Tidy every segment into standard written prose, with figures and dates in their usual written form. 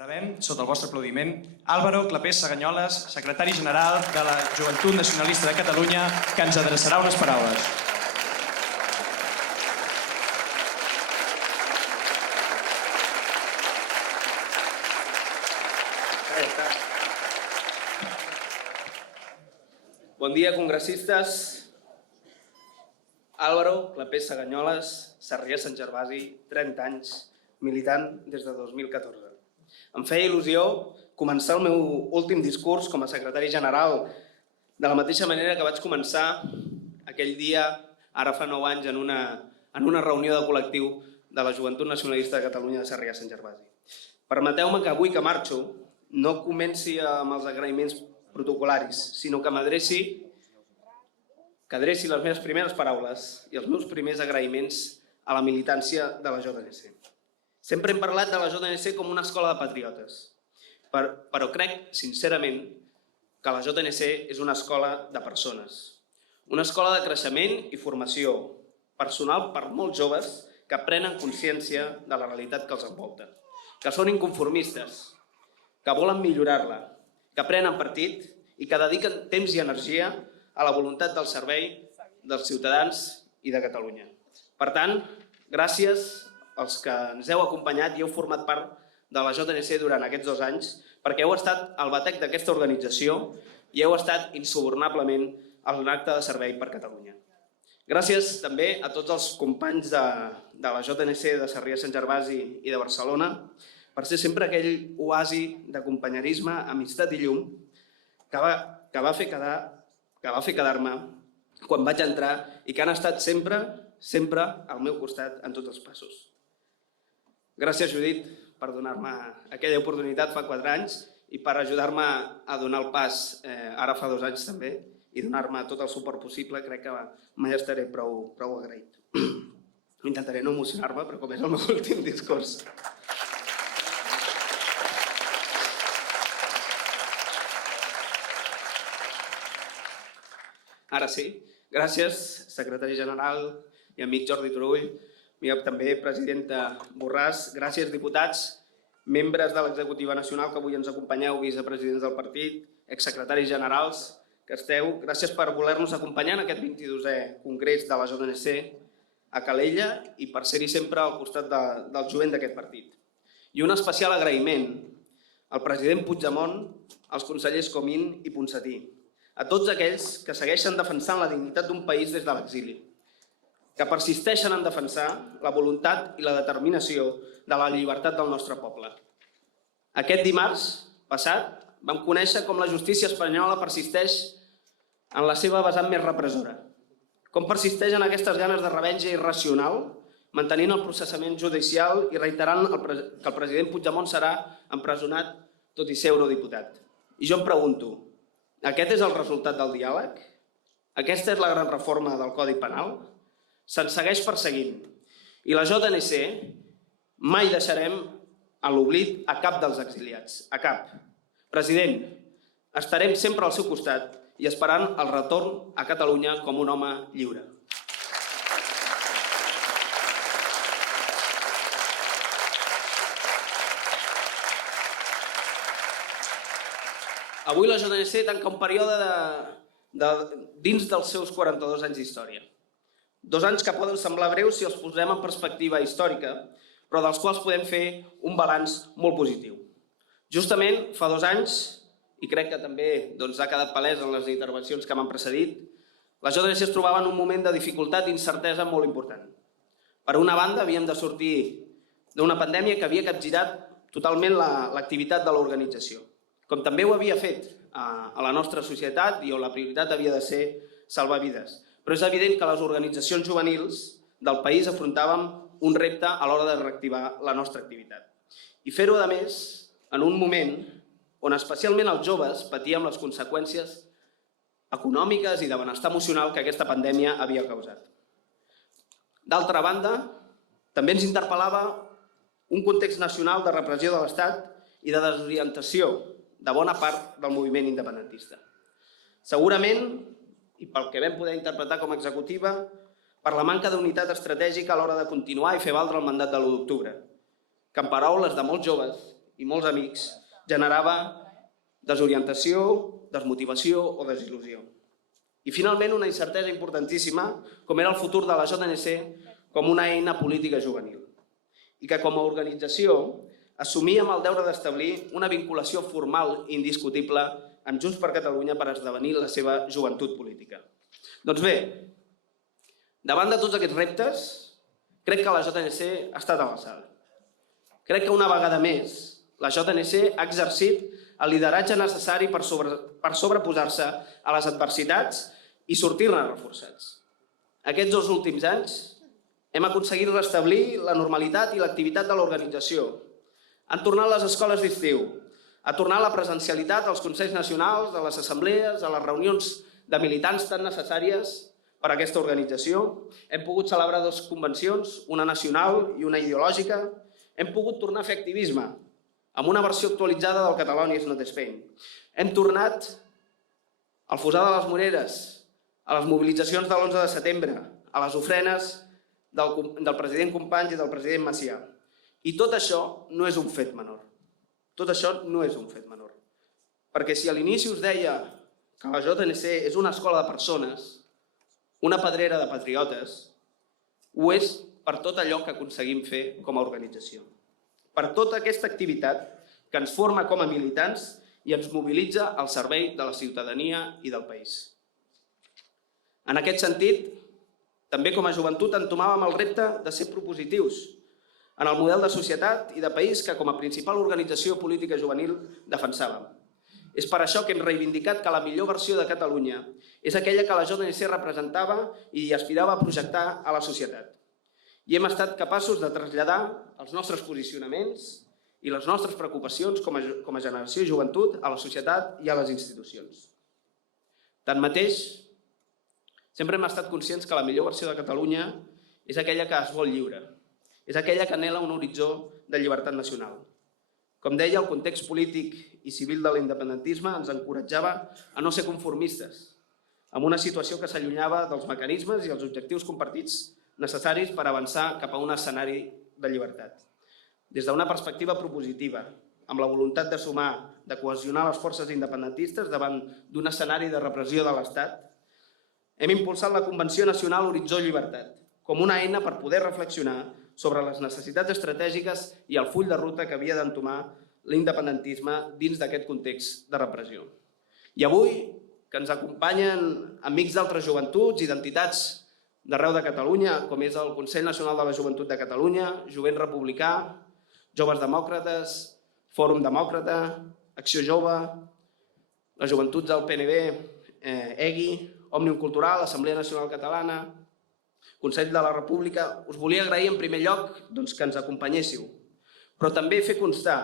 Rebem, sota el vostre aplaudiment, Álvaro Clapés Saganyoles, secretari general de la Joventut Nacionalista de Catalunya, que ens adreçarà unes paraules. Bon dia, congressistes. Álvaro Clapés Saganyoles, Sarrià Sant Gervasi, 30 anys, militant des de 2014. Em feia il·lusió començar el meu últim discurs com a secretari general de la mateixa manera que vaig començar aquell dia, ara fa 9 anys, en una reunió de col·lectiu de la Joventut Nacionalista de Catalunya de Sarrià Sant Gervasi. Permeteu-me que avui que marxo no comenci amb els agraïments protocolaris, sinó que adreci les meves primeres paraules i els meus primers agraïments a la militància de la JNC. Sempre hem parlat de la JNC com una escola de patriotes, però crec, sincerament, que la JNC és una escola de persones. Una escola de creixement i formació personal per molts joves que prenen consciència de la realitat que els envolta, que són inconformistes, que volen millorar-la, que prenen partit i que dediquen temps i energia a la voluntat del servei dels ciutadans i de Catalunya. Per tant, gràcies als que ens heu acompanyat i heu format part de la JNC durant aquests 2 anys, perquè heu estat al batec d'aquesta organització i heu estat insubornablement en l'acte de servei per Catalunya. Gràcies també a tots els companys de la JNC de Sarrià Sant Gervasi i de Barcelona per ser sempre aquell oasi de companyerisme, amistat i llum que va fer quedar-me quan vaig entrar i que han estat sempre al meu costat en tots els passos. Gràcies, Judit, per donar-me aquella oportunitat fa 4 anys i per ajudar-me a donar el pas ara fa 2 anys també i donar-me tot el suport possible. Crec que mai estaré prou agraït. Intentaré no emocionar-me, però com és el meu últim discurs. Ara sí, gràcies, secretari general i amic Jordi Turull, també presidenta Borràs, gràcies diputats, membres de l'executiva nacional que avui ens acompanyeu, vicepresidents del partit, exsecretaris generals que esteu, gràcies per voler-nos acompanyar en aquest 22è congrés de la JNC a Calella i per ser-hi sempre al costat del jovent d'aquest partit. I un especial agraïment al president Puigdemont, als consellers Comín i Ponsatí, a tots aquells que segueixen defensant la dignitat d'un país des de l'exili, que persisteixen en defensar la voluntat i la determinació de la llibertat del nostre poble. Aquest dimarts passat vam conèixer com la justícia espanyola persisteix en la seva vessant més repressora, com persisteix en aquestes ganes de revenja irracional, mantenint el processament judicial i reiterant que el president Puigdemont serà empresonat tot i ser eurodiputat. I jo em pregunto, aquest és el resultat del diàleg? Aquesta és la gran reforma del Codi Penal? Se'n segueix perseguint. I la JNC mai deixarem a l'oblit a cap dels exiliats, a cap. President, estarem sempre al seu costat i esperant el retorn a Catalunya com un home lliure. Avui la JNC tanca un període dins dels seus 42 anys d'història. 2 anys que poden semblar breus si els posem en perspectiva històrica, però dels quals podem fer un balanç molt positiu. Justament fa 2 anys, i crec que també ha quedat palès en les intervencions que m'han precedit, la JNC es trobava en un moment de dificultat i incertesa molt important. Per una banda, havíem de sortir d'una pandèmia que havia capgirat totalment l'activitat de l'organització, com també ho havia fet a la nostra societat i on la prioritat havia de ser salvar vides. Però és evident que les organitzacions juvenils del país afrontàvem un repte a l'hora de reactivar la nostra activitat. I fer-ho, a més, en un moment on especialment els joves patíem les conseqüències econòmiques i de benestar emocional que aquesta pandèmia havia causat. D'altra banda, també ens interpel·lava un context nacional de repressió de l'Estat i de desorientació de bona part del moviment independentista. Segurament, i pel que vam poder interpretar com a executiva, per la manca d'unitat estratègica a l'hora de continuar i fer valdre el mandat de l'1 d'octubre, que en paraules de molts joves i molts amics, generava desorientació, desmotivació o desil·lusió. I finalment una incertesa importantíssima, com era el futur de la JNC com una eina política juvenil. I que com a organització assumíem el deure d'establir una vinculació formal i indiscutible amb Junts per Catalunya per esdevenir la seva joventut política. Doncs bé, davant de tots aquests reptes, crec que la JNC ha estat a l'alçada. Crec que una vegada més la JNC ha exercit el lideratge necessari per sobreposar-se a les adversitats i sortir-ne reforçats. Aquests 2 últims anys hem aconseguit restablir la normalitat i l'activitat de l'organització. Han tornat les escoles d'estiu, ha tornat la presencialitat als Consells Nacionals, a les assemblees, a les reunions de militants tan necessàries per a aquesta organització. Hem pogut celebrar 2 convencions, una nacional i una ideològica. Hem pogut tornar a fer activisme, amb una versió actualitzada del Catalonia is not Spain. Hem tornat al Fossar de les Moreres, a les mobilitzacions de l'11 de setembre, a les ofrenes del president Companys i del president Macià. I tot això no és un fet menor. Tot això no és un fet menor. Perquè si a l'inici us deia que la JNC és una escola de persones, una pedrera de patriotes, ho és per tot allò que aconseguim fer com a organització. Per tota aquesta activitat que ens forma com a militants i ens mobilitza al servei de la ciutadania i del país. En aquest sentit, també com a joventut entomàvem el repte de ser propositius en el model de societat i de país que com a principal organització política juvenil defensàvem. És per això que hem reivindicat que la millor versió de Catalunya és aquella que la JNC representava i aspirava a projectar a la societat. I hem estat capaços de traslladar els nostres posicionaments i les nostres preocupacions com a generació i joventut a la societat i a les institucions. Tanmateix, sempre hem estat conscients que la millor versió de Catalunya és aquella que es vol lliure, és aquella que anhela un horitzó de llibertat nacional. Com deia, el context polític i civil de l'independentisme ens encoratjava a no ser conformistes, amb una situació que s'allunyava dels mecanismes i els objectius compartits necessaris per avançar cap a un escenari de llibertat. Des d'una perspectiva propositiva, amb la voluntat de sumar, de cohesionar les forces independentistes davant d'un escenari de repressió de l'Estat, hem impulsat la Convenció Nacional Horitzó Llibertat com una eina per poder reflexionar sobre les necessitats estratègiques i el full de ruta que havia d'entomar l'independentisme dins d'aquest context de repressió. I avui, que ens acompanyen amics d'altres joventuts i d'entitats d'arreu de Catalunya, com és el Consell Nacional de la Joventut de Catalunya, Jovent Republicà, Joves Demòcrates, Fòrum Demòcrata, Acció Jove, les joventuts del PNB, EGI, Òmnium Cultural, Assemblea Nacional Catalana, Consell de la República, us volia agrair en primer lloc que ens acompanyéssiu, però també fer constar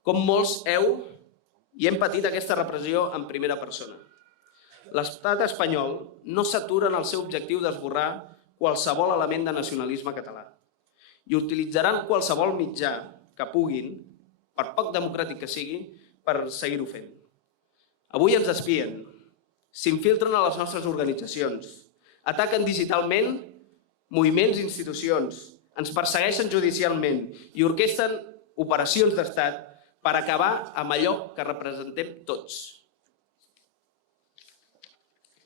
com molts heu i hem patit aquesta repressió en primera persona. L'estat espanyol no s'atura en el seu objectiu d'esborrar qualsevol element de nacionalisme català i utilitzaran qualsevol mitjà que puguin, per poc democràtic que sigui, per seguir-ho fent. Avui ens espien, s'infiltren a les nostres organitzacions, ataquen digitalment moviments i institucions, ens persegueixen judicialment i orquesten operacions d'estat per acabar amb allò que representem tots.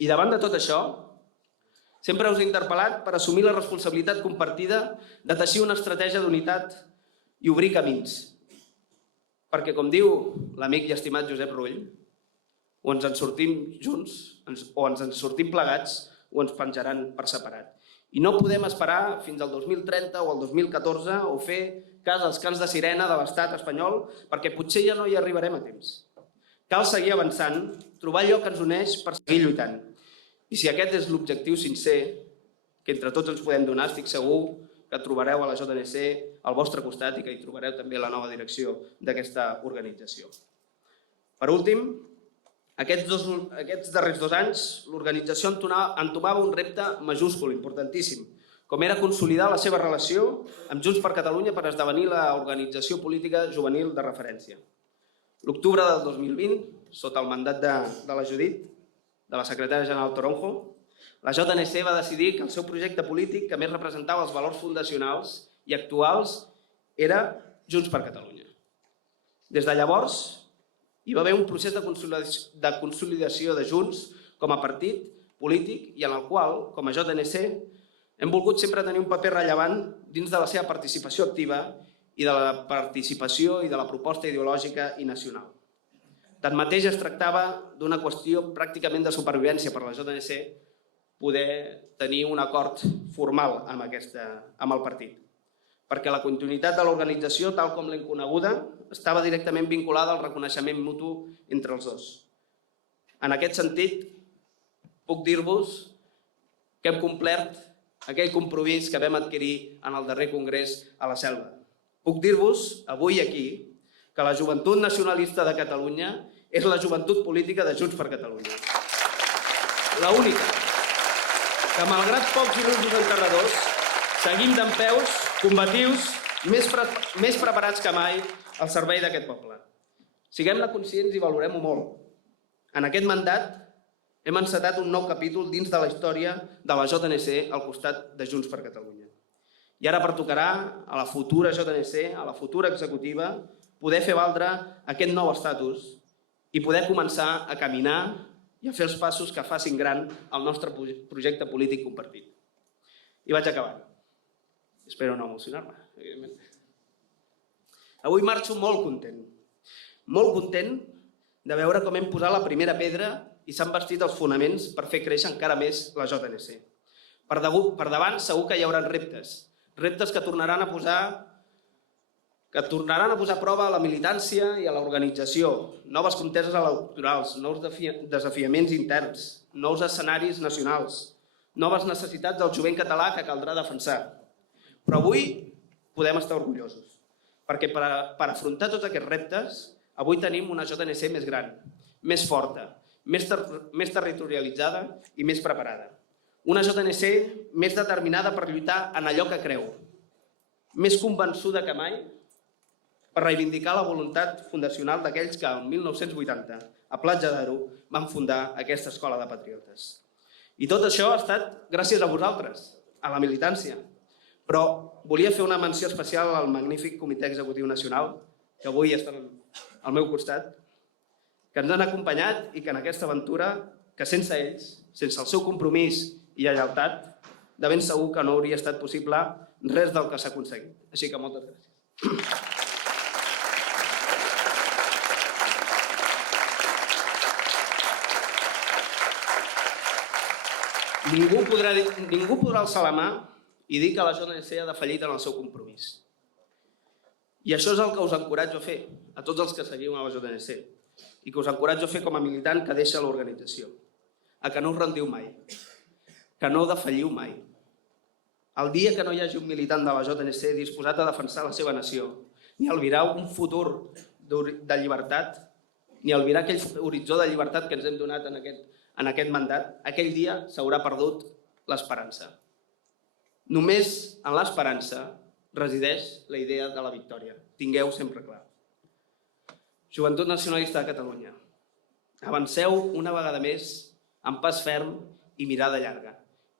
I davant de tot això, sempre us he interpel·lat per assumir la responsabilitat compartida de teixir una estratègia d'unitat i obrir camins. Perquè, com diu l'amic i estimat Josep Rull, o ens en sortim junts, o ens en sortim plegats, o ens penjaran per separat. I no podem esperar fins al 2030 o al 2014 o fer cas als cants de sirena de l'estat espanyol perquè potser ja no hi arribarem a temps. Cal seguir avançant, trobar allò que ens uneix per seguir lluitant. I si aquest és l'objectiu sincer que entre tots ens podem donar, estic segur que trobareu a la JNC al vostre costat i que hi trobareu també la nova direcció d'aquesta organització. Per últim, aquests darrers 2 anys, l'organització entomava un repte majúscul, importantíssim, com era consolidar la seva relació amb Junts per Catalunya per esdevenir l'organització política juvenil de referència. L'octubre del 2020, sota el mandat de la Judit, de la secretària general Toronjo, la JNC va decidir que el seu projecte polític que més representava els valors fundacionals i actuals era Junts per Catalunya. Des de llavors, hi va haver un procés de consolidació de Junts com a partit polític i en el qual, com a JNC, hem volgut sempre tenir un paper rellevant dins de la seva participació activa i de la participació i de la proposta ideològica i nacional. Tanmateix es tractava d'una qüestió pràcticament de supervivència per la JNC poder tenir un acord formal amb el partit, perquè la continuïtat de l'organització, tal com l'hem coneguda, estava directament vinculada al reconeixement mutu entre els dos. En aquest sentit, puc dir-vos que hem complert aquell compromís que vam adquirir en el darrer congrés a la Selva. Puc dir-vos, avui aquí, que la Joventut Nacionalista de Catalunya és la joventut política de Junts per Catalunya. L'única que, malgrat pocs il·lusos enterradors, seguim dempeus, combatius, més preparats que mai al servei d'aquest poble. Siguem-ne conscients i valorem-ho molt. En aquest mandat hem encetat un nou capítol dins de la història de la JNC al costat de Junts per Catalunya. I ara pertocarà a la futura JNC, a la futura executiva, poder fer valdre aquest nou estatus i poder començar a caminar i a fer els passos que facin gran el nostre projecte polític compartit. I vaig acabant. Espero no emocionar-me, evidentment. Avui marxo molt content de veure com hem posat la primera pedra i s'han bastit els fonaments per fer créixer encara més la JNC. Per davant segur que hi haurà reptes que tornaran a posar a prova a la militància i a l'organització, noves conteses electorals, nous desafiaments interns, nous escenaris nacionals, noves necessitats del jovent català que caldrà defensar. Però avui podem estar orgullosos, perquè per afrontar tots aquests reptes, avui tenim una JNC més gran, més forta, més territorialitzada i més preparada. Una JNC més determinada per lluitar en allò que creu, més convençuda que mai per reivindicar la voluntat fundacional d'aquells que el 1980, a Platja d'Aro, van fundar aquesta escola de patriotes. I tot això ha estat gràcies a vosaltres, a la militància. Però volia fer una menció especial al magnífic Comitè Executiu Nacional, que avui estan al meu costat, que ens han acompanyat i que en aquesta aventura, que sense ells, sense el seu compromís i lleialtat, de ben segur que no hauria estat possible res del que s'ha aconseguit. Així que moltes gràcies. Ningú podrà alçar la mà i dir que la JNC ha defallit en el seu compromís. I això és el que us encoratjo a fer, a tots els que seguiu a la JNC, i que us encoratjo a fer com a militant que deixa l'organització, a que no us rendiu mai, que no defalliu mai. El dia que no hi hagi un militant de la JNC disposat a defensar la seva nació, ni albirar un futur de llibertat, ni albirar aquell horitzó de llibertat que ens hem donat en aquest mandat, aquell dia s'haurà perdut l'esperança. Només en l'esperança resideix la idea de la victòria. Tingueu sempre clar. Joventut Nacionalista de Catalunya, avanceu una vegada més amb pas ferm i mirada llarga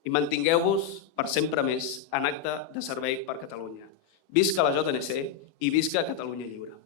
i mantingueu-vos per sempre més en acte de servei per Catalunya. Visca la JNC i visca Catalunya Lliure.